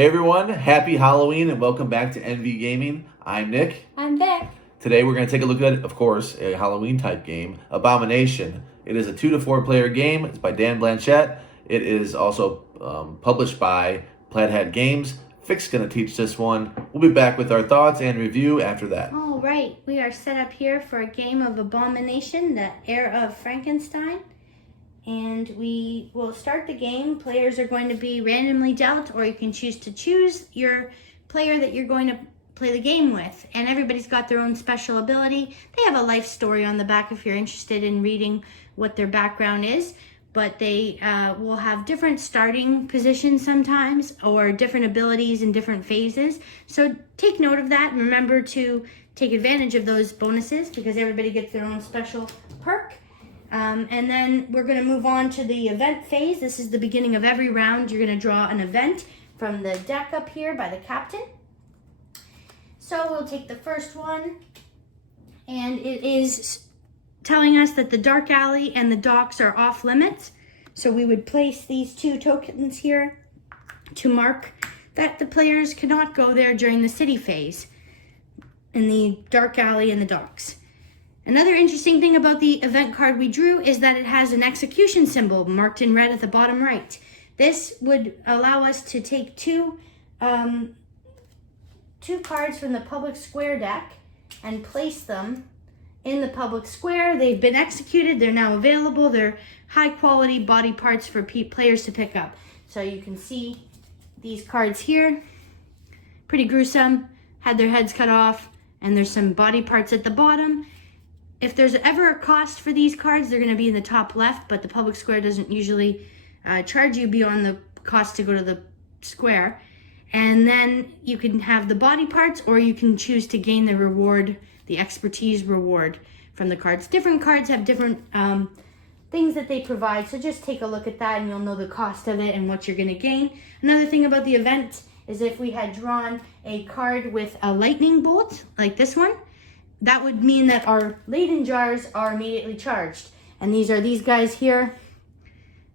Hey everyone, happy Halloween and welcome back to NV Gaming. I'm Nick. I'm Vic. Today we're going to take a look at, of course, a Halloween type game, Abomination. It is a 2 to 4 player game. It's by Dan Blanchett. It is also published by Plaidhead Games. Vic's going to teach this one. We'll be back with our thoughts and review after that. All right, we are set up here for a game of Abomination, the Heir of Frankenstein. And we will start the game. Players are going to be randomly dealt, or you can choose to choose your player that you're going to play the game with. And everybody's got their own special ability. They have a life story on the back if you're interested in reading what their background is. But they will have different starting positions sometimes, or different abilities in different phases. So take note of that and remember to take advantage of those bonuses because everybody gets their own special perk. And then we're going to move on to the event phase. This is the beginning of every round. You're going to draw an event from the deck up here by the captain. So we'll take the first one, and it is telling us that the dark alley and the docks are off limits. So we would place these two tokens here to mark that the players cannot go there during the city phase in the dark alley and the docks. Another interesting thing about the event card we drew is that it has an execution symbol marked in red at the bottom right. This would allow us to take two cards from the public square deck and place them in the public square. They've been executed, they're now available, they're high quality body parts for players to pick up. So you can see these cards here, pretty gruesome, had their heads cut off, and there's some body parts at the bottom. If there's ever a cost for these cards, they're going to be in the top left, but the public square doesn't usually charge you beyond the cost to go to the square. And then you can have the body parts, or you can choose to gain the reward, the expertise reward from the cards. Different cards have different things that they provide, so just take a look at that and you'll know the cost of it and what you're going to gain. Another thing about the event is if we had drawn a card with a lightning bolt, like this one, that would mean that our Leyden jars are immediately charged. And these are these guys here.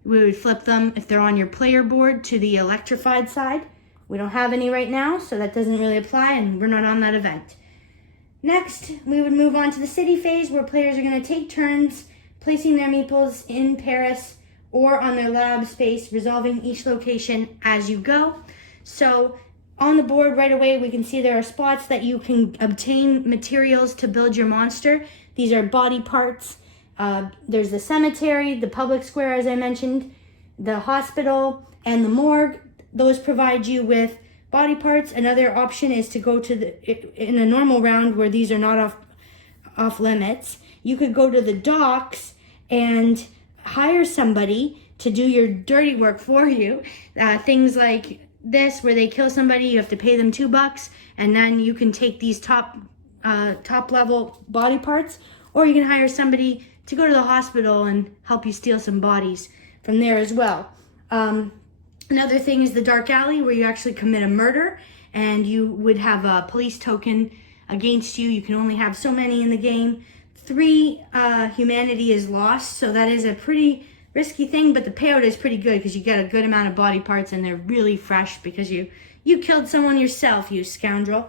We would flip them if they're on your player board to the electrified side. We don't have any right now, so that doesn't really apply, and we're not on that event. Next, we would move on to the city phase, where players are going to take turns placing their meeples in Paris or on their lab space, resolving each location as you go. So on the board right away, we can see there are spots that you can obtain materials to build your monster. These are body parts. There's the cemetery, the public square, as I mentioned, the hospital, and the morgue. Those provide you with body parts. Another option is to go to in a normal round where these are not off limits. You could go to the docks and hire somebody to do your dirty work for you. Things like this, where they kill somebody, you have to pay them $2, and then you can take these top level body parts, or you can hire somebody to go to the hospital and help you steal some bodies from there as well. Another thing is the dark alley, where you actually commit a murder and you would have a police token against you. You can only have so many in the game. 3 humanity is lost, so that is a pretty risky thing, but the payout is pretty good because you get a good amount of body parts and they're really fresh because you killed someone yourself, you scoundrel.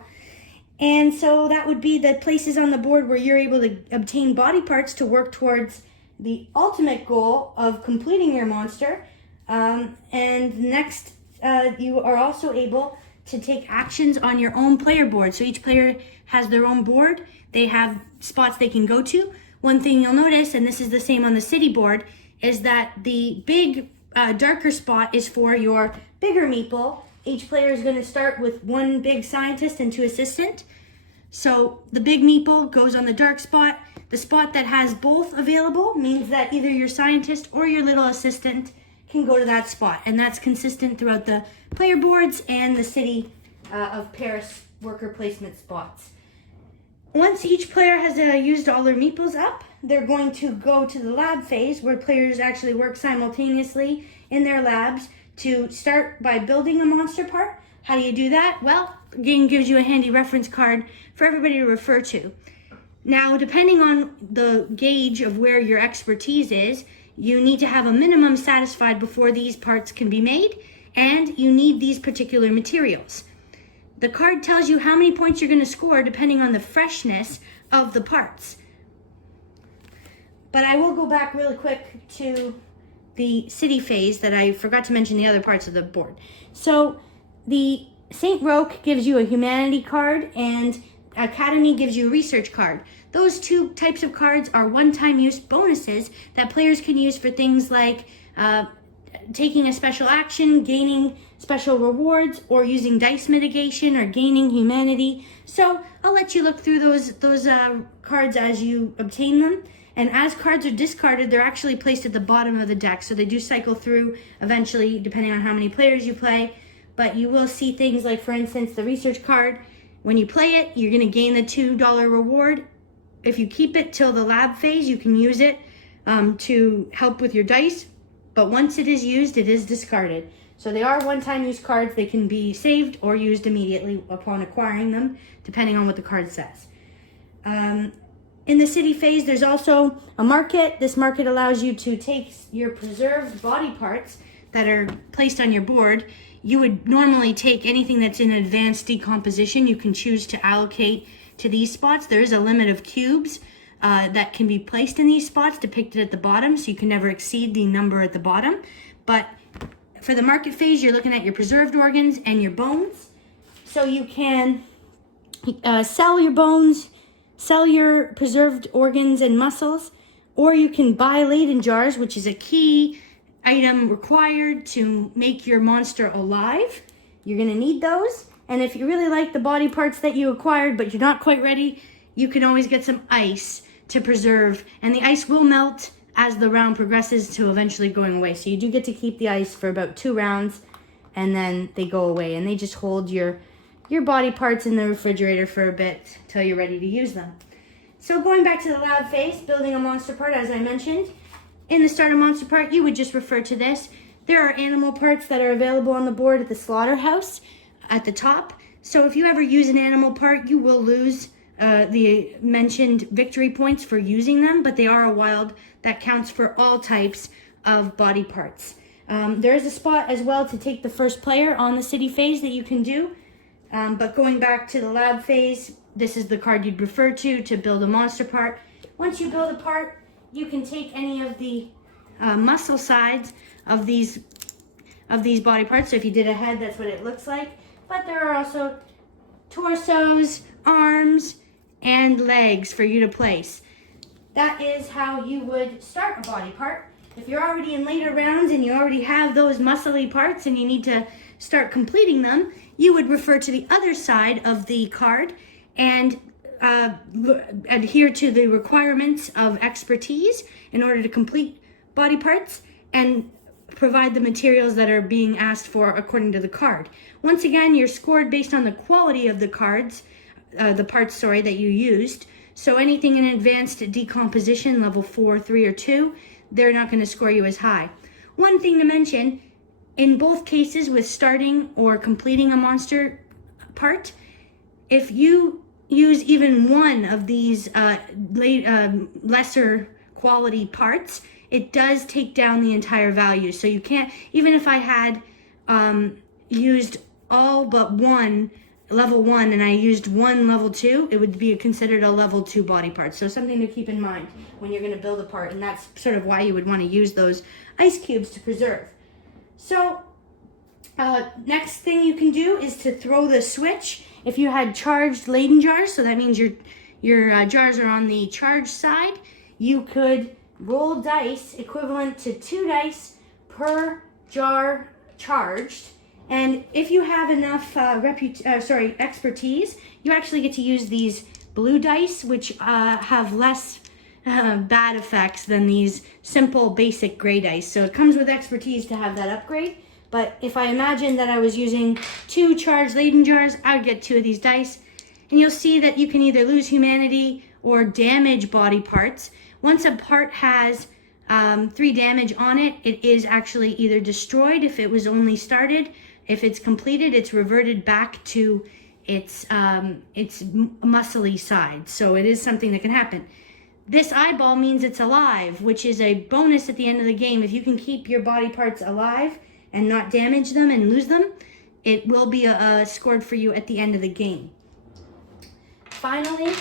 And so that would be the places on the board where you're able to obtain body parts to work towards the ultimate goal of completing your monster. And next, you are also able to take actions on your own player board. So each player has their own board. They have spots they can go to. One thing you'll notice, and this is the same on the city board, is that the big darker spot is for your bigger meeple. Each player is going to start with 1 big scientist and 2 assistant. So the big meeple goes on the dark spot. The spot that has both available means that either your scientist or your little assistant can go to that spot. And that's consistent throughout the player boards and the city of Paris worker placement spots. Once each player has used all their meeples up, they're going to go to the lab phase, where players actually work simultaneously in their labs to start by building a monster part. How do you do that? Well, the game gives you a handy reference card for everybody to refer to. Now, depending on the gauge of where your expertise is, you need to have a minimum satisfied before these parts can be made, and you need these particular materials. The card tells you how many points you're going to score depending on the freshness of the parts. But I will go back really quick to the city phase that I forgot to mention the other parts of the board. So the Saint Roque gives you a humanity card and Academy gives you a research card. Those two types of cards are one-time use bonuses that players can use for things like taking a special action, gaining special rewards, or using dice mitigation or gaining humanity. So I'll let you look through those cards as you obtain them. And as cards are discarded, they're actually placed at the bottom of the deck. So they do cycle through eventually, depending on how many players you play. But you will see things like, for instance, the research card. When you play it, you're going to gain the $2 reward. If you keep it till the lab phase, you can use it to help with your dice. But once it is used, it is discarded. So they are one-time use cards. They can be saved or used immediately upon acquiring them, depending on what the card says. In the city phase, there's also a market. This market allows you to take your preserved body parts that are placed on your board. You would normally take anything that's in advanced decomposition. You can choose to allocate to these spots. There is a limit of cubes that can be placed in these spots depicted at the bottom, so you can never exceed the number at the bottom. But for the market phase, you're looking at your preserved organs and your bones. So you can sell your bones, sell your preserved organs and muscles, or you can buy Leyden jars, which is a key item required to make your monster alive. You're going to need those. And if you really like the body parts that you acquired, but you're not quite ready, you can always get some ice to preserve. And the ice will melt as the round progresses to eventually going away. So you do get to keep the ice for about 2 rounds, and then they go away. And they just hold your body parts in the refrigerator for a bit till you're ready to use them. So going back to the lab phase, building a monster part, as I mentioned, in the starter monster part, you would just refer to this. There are animal parts that are available on the board at the slaughterhouse at the top. So if you ever use an animal part, you will lose the mentioned victory points for using them, but they are a wild that counts for all types of body parts. There is a spot as well to take the first player on the city phase that you can do. But going back to the lab phase, this is the card you'd refer to build a monster part. Once you build a part, you can take any of the muscle sides of these body parts. So if you did a head, that's what it looks like. But there are also torsos, arms, and legs for you to place. That is how you would start a body part. If you're already in later rounds and you already have those muscly parts and you need to start completing them, you would refer to the other side of the card and adhere to the requirements of expertise in order to complete body parts and provide the materials that are being asked for according to the card. Once again, you're scored based on the quality of the parts that you used. So anything in advanced decomposition, level 4, 3, or 2, they're not going to score you as high. One thing to mention, in both cases with starting or completing a monster part, if you use even one of these lesser quality parts, it does take down the entire value. So you can't, even if I had used all but one level 1 and I used one level 2, it would be considered a level 2 body part. So something to keep in mind when you're going to build a part, and that's sort of why you would want to use those ice cubes to preserve. So next thing you can do is to throw the switch. If you had charged Leyden jars, so that means your jars are on the charged side, you could roll dice equivalent to 2 dice per jar charged. And if you have enough expertise, you actually get to use these blue dice, which have less bad effects than these simple basic gray dice. So it comes with expertise to have that upgrade. But if I imagine that I was using 2 charged Leyden jars, I would get 2 of these dice. And you'll see that you can either lose humanity or damage body parts. Once a part has 3 damage on it, it is actually either destroyed if it was only started. If it's completed, it's reverted back to its muscly side. So it is something that can happen. This eyeball means it's alive, which is a bonus at the end of the game. If you can keep your body parts alive and not damage them and lose them, it will be scored for you at the end of the game. Finally,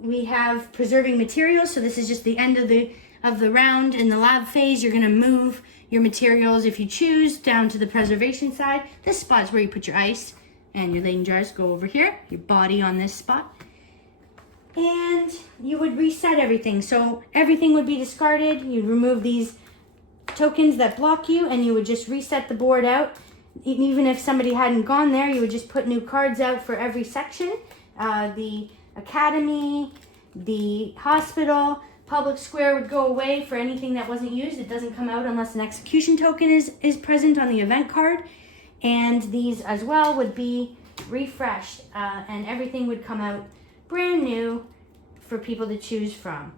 we have preserving materials. So this is just the end of the round. In the lab phase, you're going to move your materials, if you choose, down to the preservation side. This spot is where you put your ice, and your Leyden jars go over here. Your body on this spot. And you would reset everything. So everything would be discarded. You'd remove these tokens that block you, and you would just reset the board out. Even if somebody hadn't gone there, you would just put new cards out for every section. The academy, the hospital, public square would go away for anything that wasn't used. It doesn't come out unless an execution token is present on the event card. And these as well would be refreshed, and everything would come out brand new for people to choose from.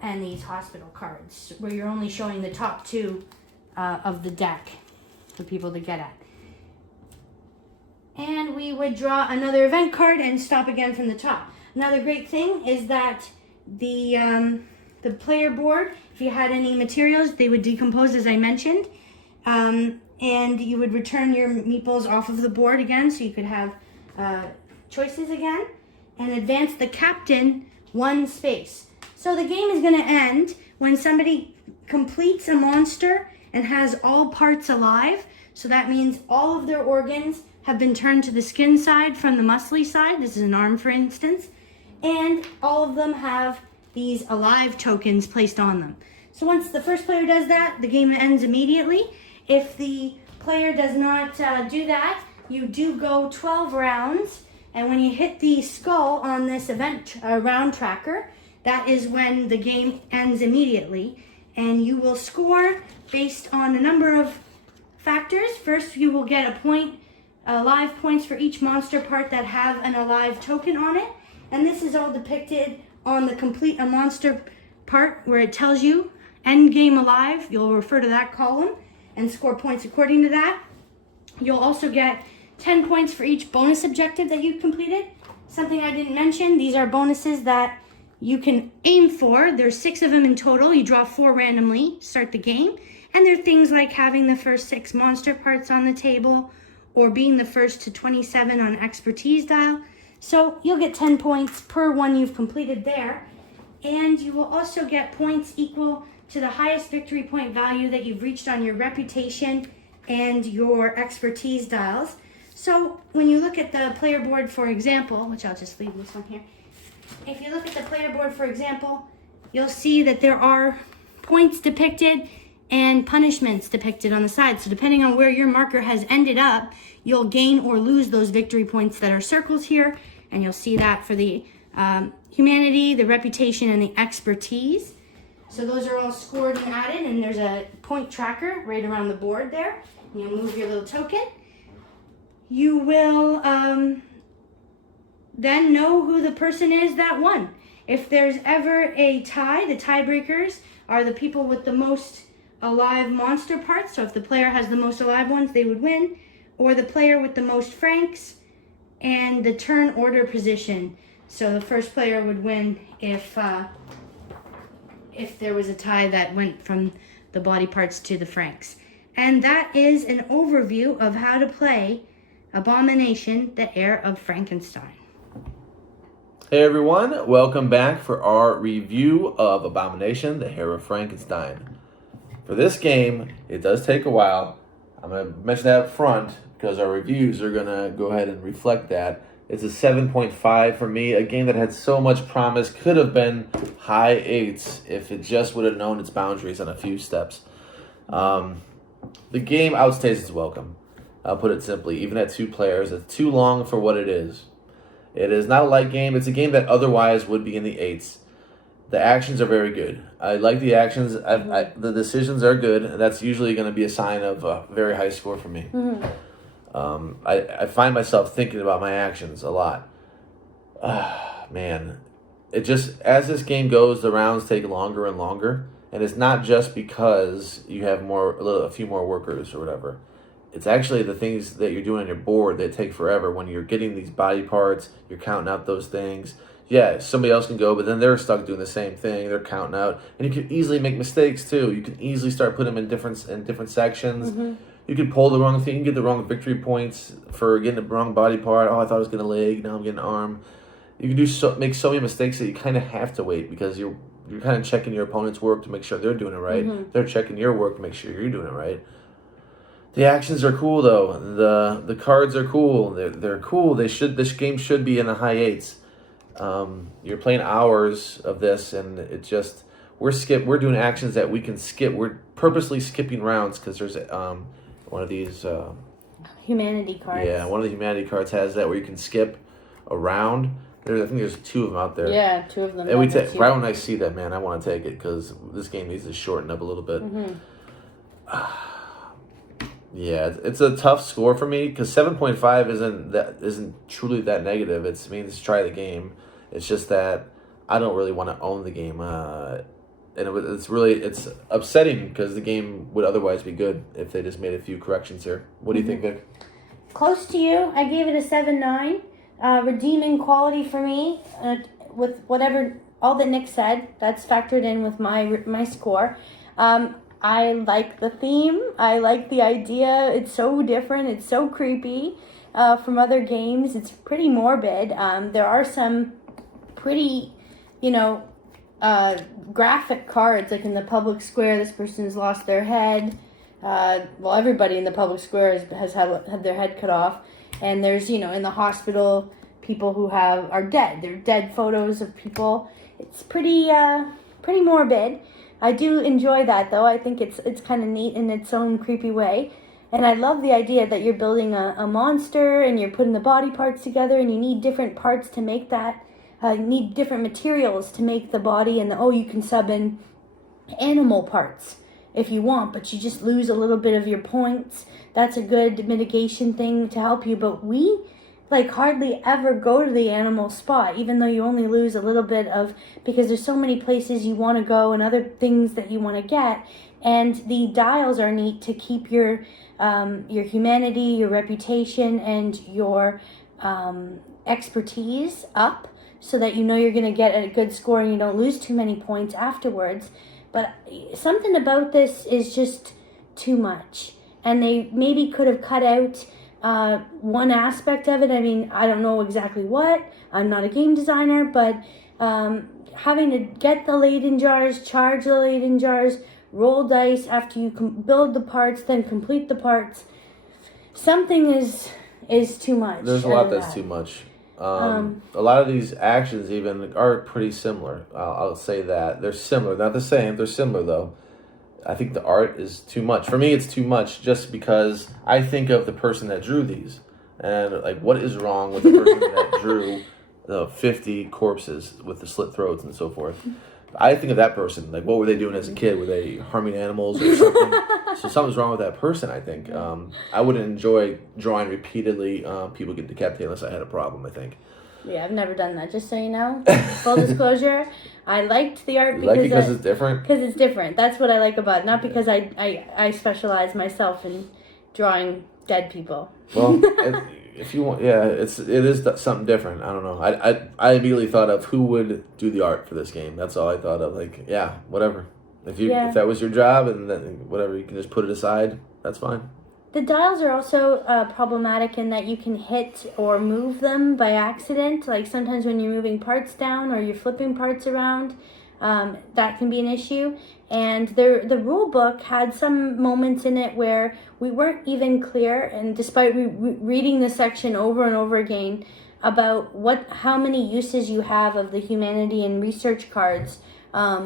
And these hospital cards, where you're only showing the top two of the deck for people to get at. And we would draw another event card and stop again from the top. Another great thing is that the player board, if you had any materials, they would decompose, as I mentioned. And you would return your meeples off of the board again, so you could have choices again. And advance the captain one space. So the game is going to end when somebody completes a monster and has all parts alive. So that means all of their organs have been turned to the skin side from the muscly side. This is an arm, for instance. And all of them have these alive tokens placed on them. So once the first player does that, the game ends immediately. If the player does not do that, you do go 12 rounds. And when you hit the skull on this event round tracker, that is when the game ends immediately. And you will score based on a number of factors. First, you will get a point, alive points for each monster part that have an alive token on it. And this is all depicted on the complete a monster part where it tells you end game alive. You'll refer to that column and score points according to that. You'll also get 10 points for each bonus objective that you've completed. Something I didn't mention, these are bonuses that you can aim for. There's 6 of them in total. You draw 4 randomly, start the game. And they're things like having the first 6 monster parts on the table, or being the first to 27 on expertise dial. So you'll get 10 points per one you've completed there. And you will also get points equal to the highest victory point value that you've reached on your reputation and your expertise dials. So when you look at the player board, for example, which I'll just leave this one here. If you look at the player board, for example, you'll see that there are points depicted and punishments depicted on the side. So depending on where your marker has ended up, you'll gain or lose those victory points that are circles here. And you'll see that for the humanity, the reputation, and the expertise. So those are all scored and added, and there's a point tracker right around the board there. And you'll move your little token. You will then know who the person is that won. If there's ever a tie, the tiebreakers are the people with the most alive monster parts. So if the player has the most alive ones, they would win. Or the player with the most franks and the turn order position. So the first player would win if there was a tie that went from the body parts to the franks. And that is an overview of how to play Abomination, the Heir of Frankenstein. Hey everyone, welcome back for our review of Abomination, the Heir of Frankenstein. For this game, it does take a while. I'm going to mention that up front because our reviews are going to go ahead and reflect that. It's a 7.5 for me, a game that had so much promise, could have been high 8s if it just would have known its boundaries on a few steps. The game outstays its welcome. I'll put it simply. Even at 2 players, it's too long for what it is. It is not a light game. It's a game that otherwise would be in the 8s. The actions are very good. I like the actions. The decisions are good. And that's usually going to be a sign of a very high score for me. I find myself thinking about my actions a lot. Man, it just, as this game goes, the rounds take longer and longer. And it's not just because you have a few more workers or whatever. It's actually the things that you're doing on your board that take forever. When you're getting these body parts, you're counting out those things. yeah, somebody else can go, but then they're stuck doing the same thing. They're counting out, and you can easily make mistakes too. You can easily start putting them in different sections. Mm-hmm. You could pull the wrong thing. You can get the wrong victory points for getting the wrong body part. Oh, I thought I was getting a leg. Now I'm getting an arm. You can make so many mistakes that you kind of have to wait because you're kind of checking your opponent's work to make sure they're doing it right. Mm-hmm. They're checking your work to make sure you're doing it right. The actions are cool though. The cards are cool. They're cool. This game should be in the high eights. You're playing hours of this, and it just we're doing actions that we can skip. We're purposely skipping rounds because there's one of these humanity cards. Yeah, one of the humanity cards has that where you can skip a round. I think there's 2 of them out there. Yeah, 2 of them. And right when I see that, man, I want to take it because this game needs to shorten up a little bit. Mm-hmm. Yeah, it's a tough score for me because 7.5 isn't truly that negative. It means try the game. It's just that I don't really want to own the game, and it's upsetting because the game would otherwise be good if they just made a few corrections here. What do you think, Vic? Close to you. I gave it a 7.9. Redeeming quality for me with whatever all that Nick said. That's factored in with my score. I like the theme. I like the idea. It's so different. It's so creepy from other games. It's pretty morbid. There are some pretty, graphic cards. Like in the public square, this person's lost their head. Everybody in the public square has had their head cut off. And there's, in the hospital, people who are dead. They're dead photos of people. It's pretty morbid. I do enjoy that, though. I think it's kind of neat in its own creepy way. And I love the idea that you're building a monster and you're putting the body parts together and you need different parts to make that. You need different materials to make the body and you can sub in animal parts if you want, but you just lose a little bit of your points. That's a good mitigation thing to help you. But we hardly ever go to the animal spot, even though you only lose a little bit because there's so many places you want to go and other things that you want to get. And the dials are neat to keep your humanity, your reputation, and your expertise up so that you're going to get a good score and you don't lose too many points afterwards. But something about this is just too much. And they maybe could have cut out one aspect of it. I mean, I don't know exactly what. I'm not a game designer, but having to get the Leyden jars, charge the Leyden jars, roll dice after you build the parts, then complete the parts. Something is too much. There's a lot that's too much. A lot of these actions even are pretty similar. I'll say that. They're similar. Not the same. They're similar, though. I think the art is too much. For me, it's too much just because I think of the person that drew these. And, what is wrong with the person that drew the 50 corpses with the slit throats and so forth? I think of that person. What were they doing as a kid? Were they harming animals or something? So something's wrong with that person, I think. I wouldn't enjoy drawing repeatedly people get decapitated unless I had a problem, I think. Yeah, I've never done that, just so you know. Full disclosure, I liked the art because it's different? Because it's different. That's what I like about it. Not because I specialize myself in drawing dead people. Well, if you want, yeah, it is something different. I don't know. I immediately thought of who would do the art for this game. That's all I thought of. Whatever. If that was your job and then whatever, you can just put it aside. That's fine. The dials are also problematic in that you can hit or move them by accident. Sometimes when you're moving parts down or you're flipping parts around, that can be an issue. And the rule book had some moments in it where we weren't even clear, and despite reading the section over and over again about how many uses you have of the humanity and research cards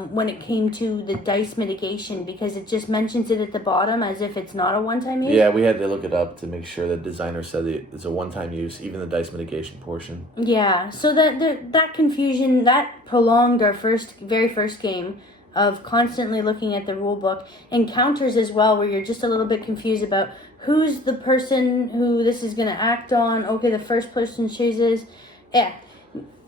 when it came to the dice mitigation, because it just mentions it at the bottom as if it's not a one-time use. Yeah, we had to look it up to make sure the designer said it's a one-time use, even the dice mitigation portion. Yeah, so that confusion, that prolonged our very first game of constantly looking at the rule book. Encounters as well, where you're just a little bit confused about who's the person who this is going to act on. Okay, the first person chooses. Yeah.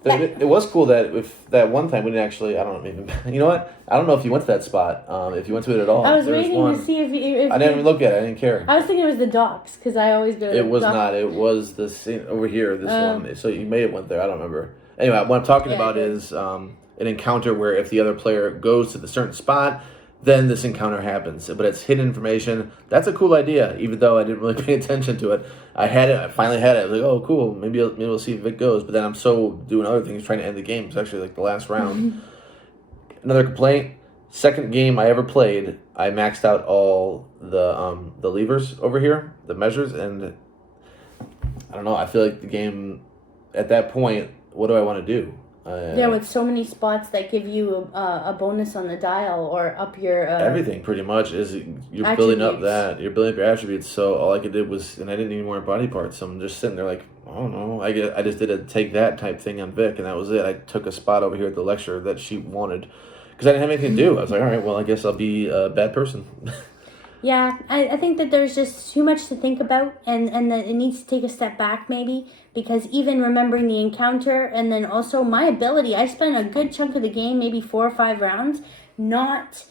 It was cool that if that one time we didn't actually, I don't even, you know what? I don't know if you went to that spot, if you went to it at all. I was waiting to see if I didn't even look at it. I didn't care. I was thinking it was the docks, because I always go to It was not. It was the scene over here, this one. So you may have went there. I don't remember. Anyway, what I'm talking Yeah, about good. is an encounter where if the other player goes to the certain spot, then this encounter happens. But it's hidden information. That's a cool idea, even though I didn't really pay attention to it. I had it. I finally had it. I was like, oh, cool. Maybe we'll see if it goes. But then I'm so doing other things, trying to end the game. It's actually like the last round. Another complaint. Second game I ever played, I maxed out all the levers over here, the measures, and I don't know. I feel like the game at that point. What do I want to do? Yeah, with so many spots that give you a bonus on the dial or up your Everything pretty much is you're building up attributes. you're building up your attributes. So all I could do was, and I didn't need more body parts. So I'm just sitting there like, I don't know. I just did a take that type thing on Vic, and that was it. I took a spot over here at the lecture that she wanted because I didn't have anything to do. I was like, all right, well, I guess I'll be a bad person. Yeah, I think that there's just too much to think about and that it needs to take a step back maybe because even remembering the encounter and then also my ability, I spent a good chunk of the game, maybe 4 or 5 rounds, not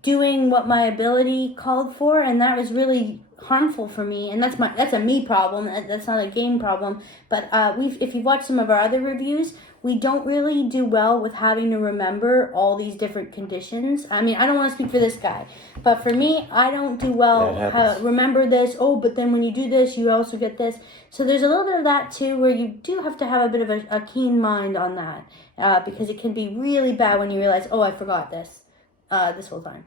doing what my ability called for, and that was really harmful for me, and that's a me problem. That's not a game problem. But if you've watched some of our other reviews, we don't really do well with having to remember all these different conditions. I mean, I don't want to speak for this guy, but for me, I don't do well remember this. Oh, but then when you do this, you also get this. So there's a little bit of that too, where you do have to have a bit of a keen mind on that, because it can be really bad when you realize, oh, I forgot this whole time.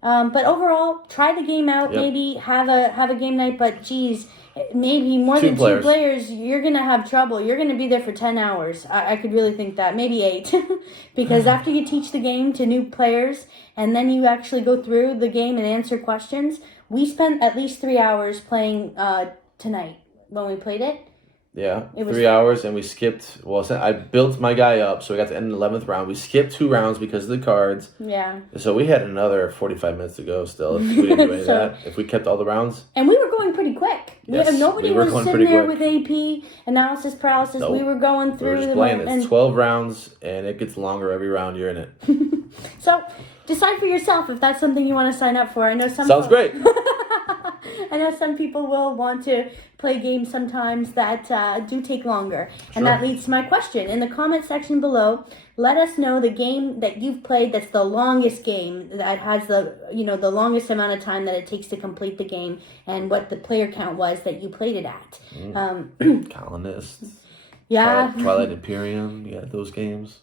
But overall, try the game out. Yep. Maybe have a game night. But geez, maybe more Two than players. 2 players, you're gonna have trouble. You're gonna be there for 10 hours. I could really think that maybe 8, because after you teach the game to new players and then you actually go through the game and answer questions. We spent at least 3 hours playing tonight when we played it. Yeah, It was 3 hours, and we skipped. Well, I built my guy up, so we got to end the 11th round. We skipped 2 rounds because of the cards. Yeah. So we had another 45 minutes to go still if we didn't do any of that. If we kept all the rounds. And we were going pretty quick. Yes, Nobody we were was going sitting pretty there quick. with AP, analysis paralysis. Nope. We were going We through were just them. playing. And It's 12 rounds, and it gets longer every round you're in it. So decide for yourself if that's something you want to sign up for. I know some Sounds great. I know some people will want to play games sometimes that do take longer. And that leads to my question. In the comment section below, let us know the game that you've played that's the longest game, that has the longest amount of time that it takes to complete the game, and what the player count was that you played it at. Colonists. Yeah. Twilight Imperium. Yeah, those games.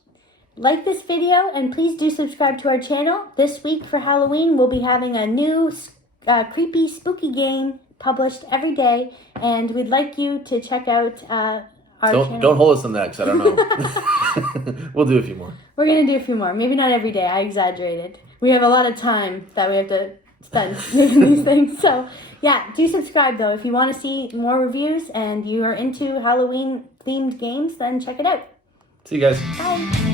Like this video, and please do subscribe to our channel. This week for Halloween, we'll be having a new creepy, spooky game published every day, and we'd like you to check out our channel. Don't hold us on that, because I don't know. We'll do a few more. We're going to do a few more. Maybe not every day. I exaggerated. We have a lot of time that we have to spend making these things. So, yeah, do subscribe, though. If you want to see more reviews and you are into Halloween-themed games, then check it out. See you guys. Bye.